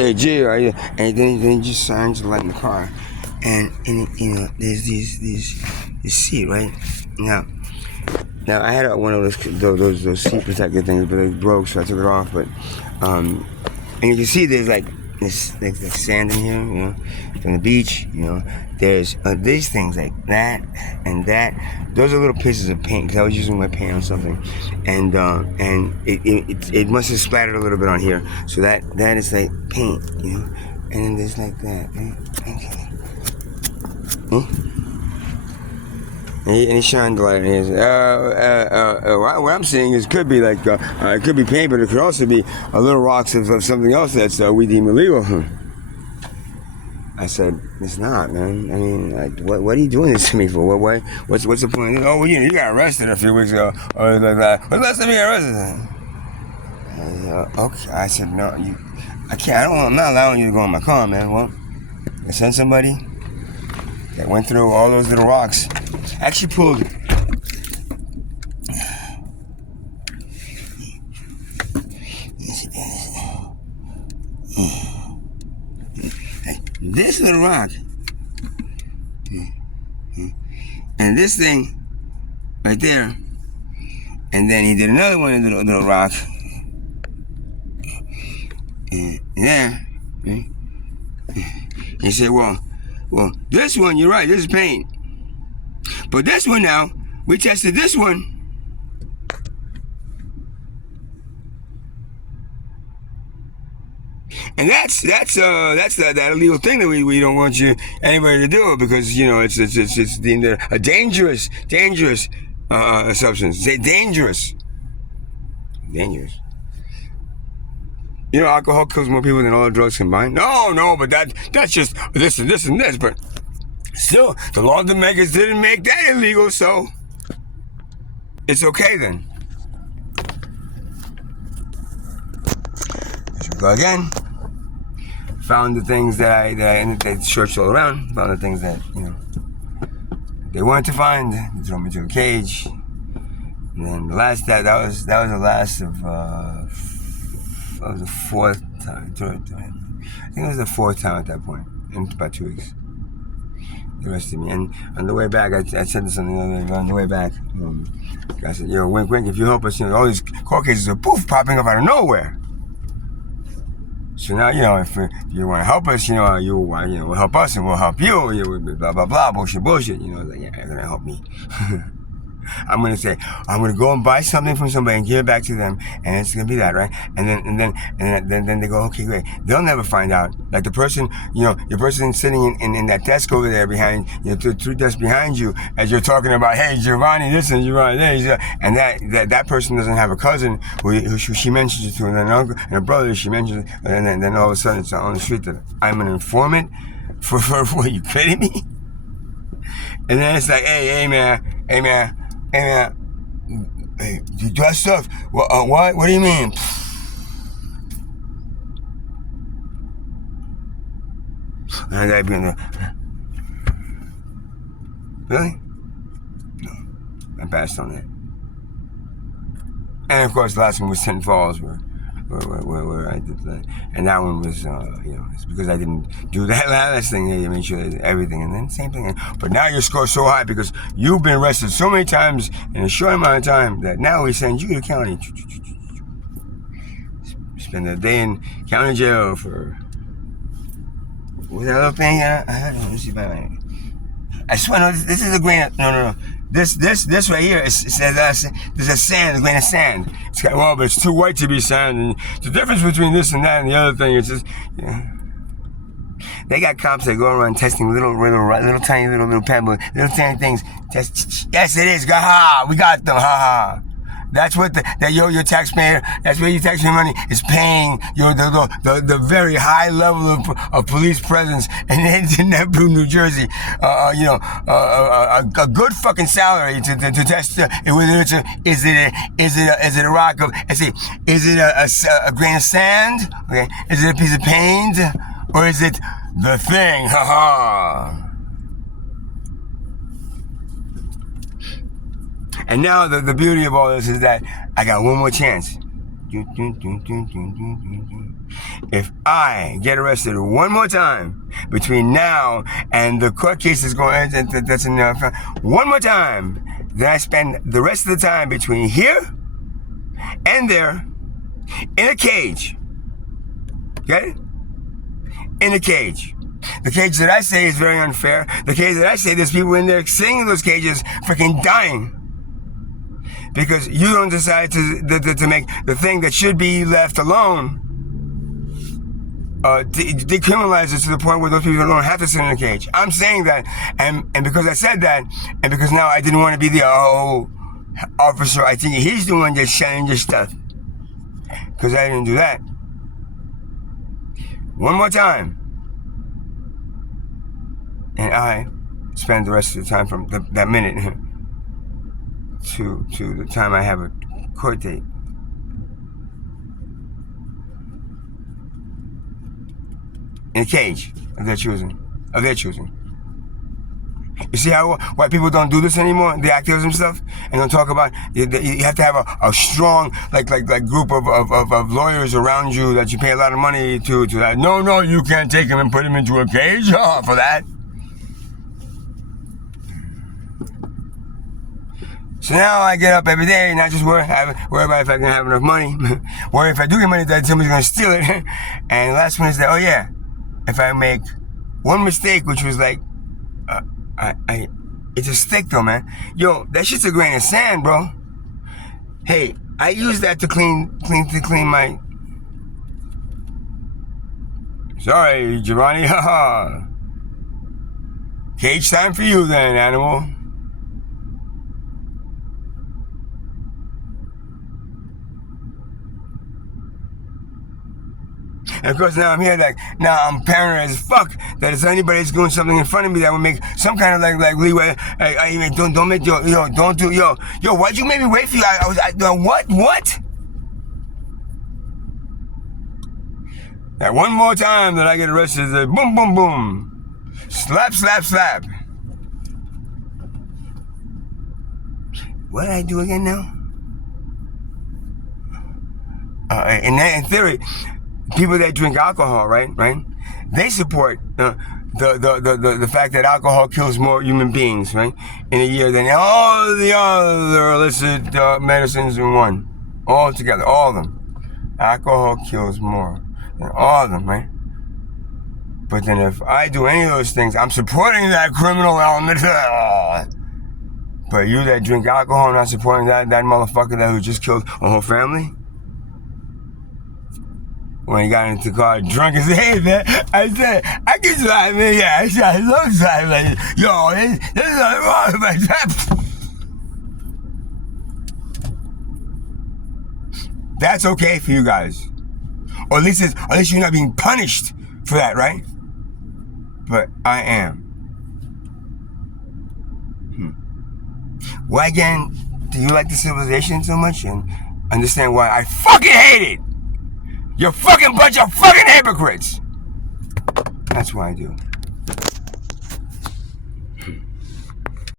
Hey, G, right? And then he just signs light in the car, and you know, there's this seat, right? Now I had one of those seat protector things, but it broke, so I took it off. But and you can see there's like sand in here, you know, from the beach. You know, there's these things like that and that. Those are little pieces of paint because I was using my paint on something, and it must have splattered a little bit on here. So that is like paint, you know. And then there's like that. Right? Okay. And he shined the light in his. What I'm saying is, could be like it could be paint, but it could also be a little rocks of something else that's we deem illegal. I said, it's not, man. I mean, like, what are you doing this to me for? What's the point? Oh, well, you got arrested a few weeks ago, or like that. What's the last time you got arrested? Okay, I said, no, I can't. I'm not allowing you to go in my car, man. Well, I sent somebody that went through all those little rocks. Actually pulled. This little rock. And this thing right there. And then he did another one in the little rock. And there. He said, well, this one, you're right, this is paint. But this one now, we tested this one. And that's that illegal thing that we don't want anybody to do, because you know it's deemed a dangerous substance. It's dangerous. You know, alcohol kills more people than all the drugs combined. No, but that's just this and this and this. But still, the lawmakers didn't make that illegal, so it's okay then. Here we go again. Found the things that searched all around. Found the things that, you know, they wanted to find. They threw me into a cage. And then the last that was the last of the fourth time. I think it was the fourth time at that point in about 2 weeks. They arrested me, and on the way back, I said this on the way back. I said, "Yo, wink, if you help us, you know, all these court cases are popping up out of nowhere." So now, you know, if you want to help us, you know, we'll help us and we'll help you. You know, blah blah blah, bullshit. You know, like, yeah, you're gonna help me. I'm gonna go and buy something from somebody and give it back to them, and it's gonna be that, right? And then they go, okay, great. They'll never find out. Like the person, you know, your person sitting in that desk over there behind, you know, two desks behind you, as you're talking about, hey, Giovanni this and Giovanni that, and that person doesn't have a cousin who she mentions it to, and then an uncle and a brother she mentions it, and then all of a sudden it's on the street that I'm an informant for what? Are you kidding me? And then it's like, hey man. Hey, you do that stuff? What? What do you mean? And I gotta be in there. Really? No, I passed on that. And of course, the last one was St. Falls, where I did that, and that one was, you know, it's because I didn't do that last thing. I made sure everything, and then same thing. But now your score's so high because you've been arrested so many times in a short amount of time that now we send you to county. Spend a day in county jail for what's that little thing? Let me see if I swear, no, this is a grain of, no. This right here, it says there's a sand, a grain of sand. It's got, well, but it's too white to be sand. And the difference between this and that and the other thing is just, you know, they got cops that go around testing little tiny little pebbles, little tiny things. Yes, it is. Ha! We got them. Ha! That's what your taxpayer. That's where your taxpayer money is paying the very high level of police presence in Nauvoo, New Jersey. You know, a good fucking salary to test whether it's is it a rock of, is it a grain of sand? Okay, is it a piece of paint, or is it the thing? Ha ha. And now the beauty of all this is that I got one more chance. If I get arrested one more time between now and the court case is going, that's enough. One more time, then I spend the rest of the time between here and there in a cage. Okay? In a cage. The cage that I say is very unfair. The cage that I say, there's people in there sitting in those cages freaking dying. Because you don't decide to make the thing that should be left alone, decriminalize it to the point where those people don't have to sit in a cage. I'm saying that, and because I said that, and because now I didn't want to be the officer, I think he's the one that's saying this stuff. Because I didn't do that. One more time. And I spend the rest of the time from that minute to the time I have a court date. In a cage of their choosing. You see how why people don't do this anymore? The activism stuff, and don't talk about. You have to have a strong like group of lawyers around you that you pay a lot of money to that. No, you can't take him and put him into a cage for that. So now I get up every day and I just worry about if I can have enough money. Worry if I do get money that somebody's gonna steal it. And the last one is that, oh yeah, if I make one mistake, which was like, it's a stick though, man. Yo, that shit's a grain of sand, bro. Hey, I use that to clean my. Sorry, Giovanni. Haha. Cage time for you then, animal. And of course now I'm here now I'm paranoid as fuck that if anybody's doing something in front of me that would make some kind of like leeway. I even don't make why'd you make me wait for you? What? That one more time that I get arrested, boom, boom, boom, slap. What did I do again now? In theory, people that drink alcohol, right? They support the fact that alcohol kills more human beings, right, in a year than all the other illicit medicines in one. All together, all of them. Alcohol kills more than all of them, right? But then if I do any of those things, I'm supporting that criminal element. But you that drink alcohol, not supporting that motherfucker that who just killed a whole family? When he got into the car drunk and said, hey man, I said, I can drive, man. Yeah, I love driving. Yo, this is not wrong with my drive. That's okay for you guys. Or at least you're not being punished for that, right? But I am. Why again do you like the civilization so much and understand why I fucking hate it? You're fucking bunch of fucking hypocrites. That's why I do.